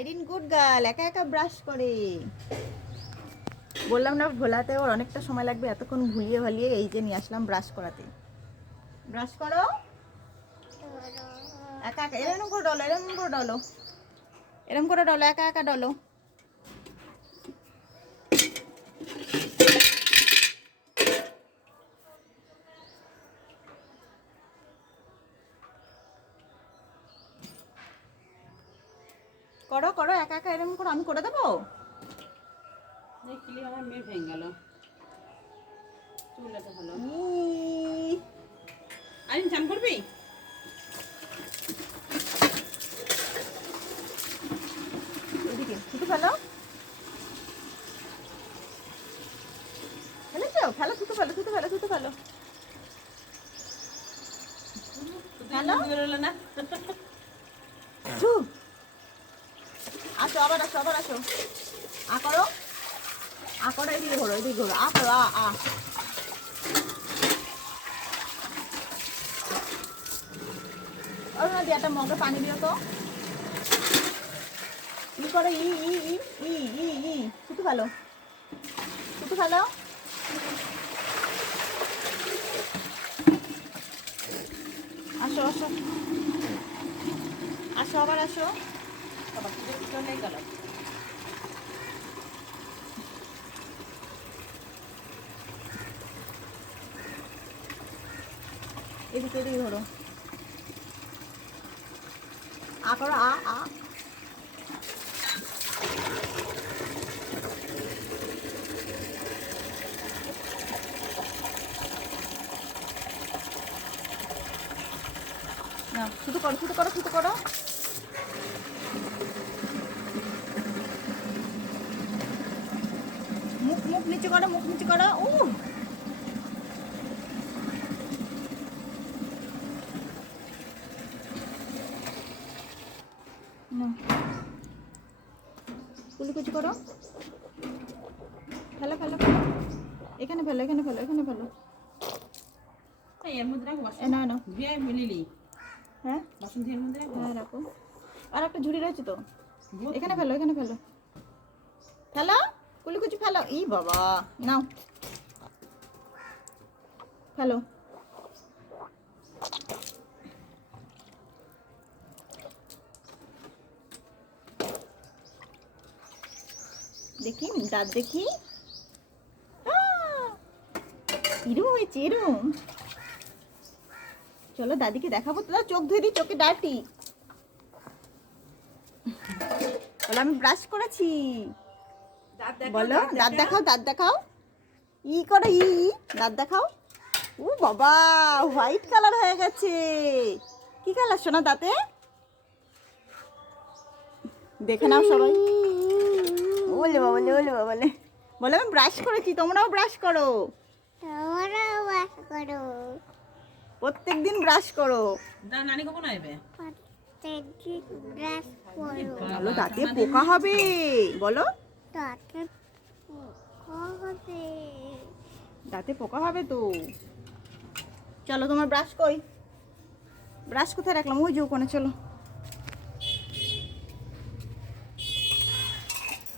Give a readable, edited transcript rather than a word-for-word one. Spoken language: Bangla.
আইরিন গুড গার্ল, একা একা ব্রাশ করে। বললাম না ভোলাতে ওর অনেকটা সময় লাগবে, এতক্ষণ ভুলিয়ে ভালিয়ে এই যে নিয়ে আসলাম ব্রাশ করাতে। ব্রাশ করো একা একা, এরকম করে ডলো, এরকম করে ডলো, এরকম করে ডলো, একা একা ডলো। করো করো একা একা এরকম করো, আমি করে দেবো। দেখলি আমার মেয়ে ভেঙে গেল। চুলটা ভালো। আরিন চান করবি? এদিকে ছুটু ফেলো, ফেলেছো, ফেলো ছুটু ফেলো, ছুটু ফেলো, ছুটু ফেলো। ভালো বেরোলো না। চুপ, আসো আবার আসো, আবার আসো। আ করো, আ করো, এদিকে ঘোরো, এদিকে ঘোরো, আ করো, আ। ওর না দিয়ে একটা মগে পানি দিও তো। ই করো, ই ই ই ই ই ই ছুটু ফেলো, ছুটু ফেলো। আসো আসো, আসো আবার আসো। আবার চলে গেল। এদিকে এদিকে ঘোরো, আ করো, আ আ। না শুধু করো, শুধু করো, শুধু করো। মুখ মুখ নিচে করো, মুখ নিচে করো। ও কুচি করো, ফেলো ফেলো ফেলো, এখানে ফেলো, এখানে ফেলো, এখানে ফেলো। এর মধ্যে রাখো বাসন। না না ধুয়ে মিলিলি। হ্যাঁ বাসন ধুয়ে এর মধ্যে রাখো। হ্যাঁ রাখো। আর একটা ঝুড়ি রয়েছে তো, এখানে ফেলো, এখানে ফেলো, ফেলো কুচি ফেলো। ই বাবা, নাও ফেলো। দেখি দাঁত দেখি, এরম হয়েছে এরম। চলো দাদিকে দেখাবো তো, চোখ ধুয়ে দিই, চোখে ডার্টি। বলো আমি ব্রাশ করেছি, বলো দাঁত দেখাও, দাঁত দেখাও, ই করো, ই দাঁত দেখাও। ও বাবা, হোয়াইট কালার হয়ে গেছে। কি কালার শোনা দাঁতে? দেখে নাও সবাই। বলে বাবা, বলে বাবা, বলে বলে আমি ব্রাশ করেছি, তোমরাও ব্রাশ করো, প্রত্যেকদিন ব্রাশ করো। নানি কখন আসবে? বলো দাঁতে পোকা হবে, বলো দাঁতে পোকা হবে তো। চলো তোমার ব্রাশ কই, ব্রাশ কোথায় রাখলাম? ওই যে ওখানে, চলো।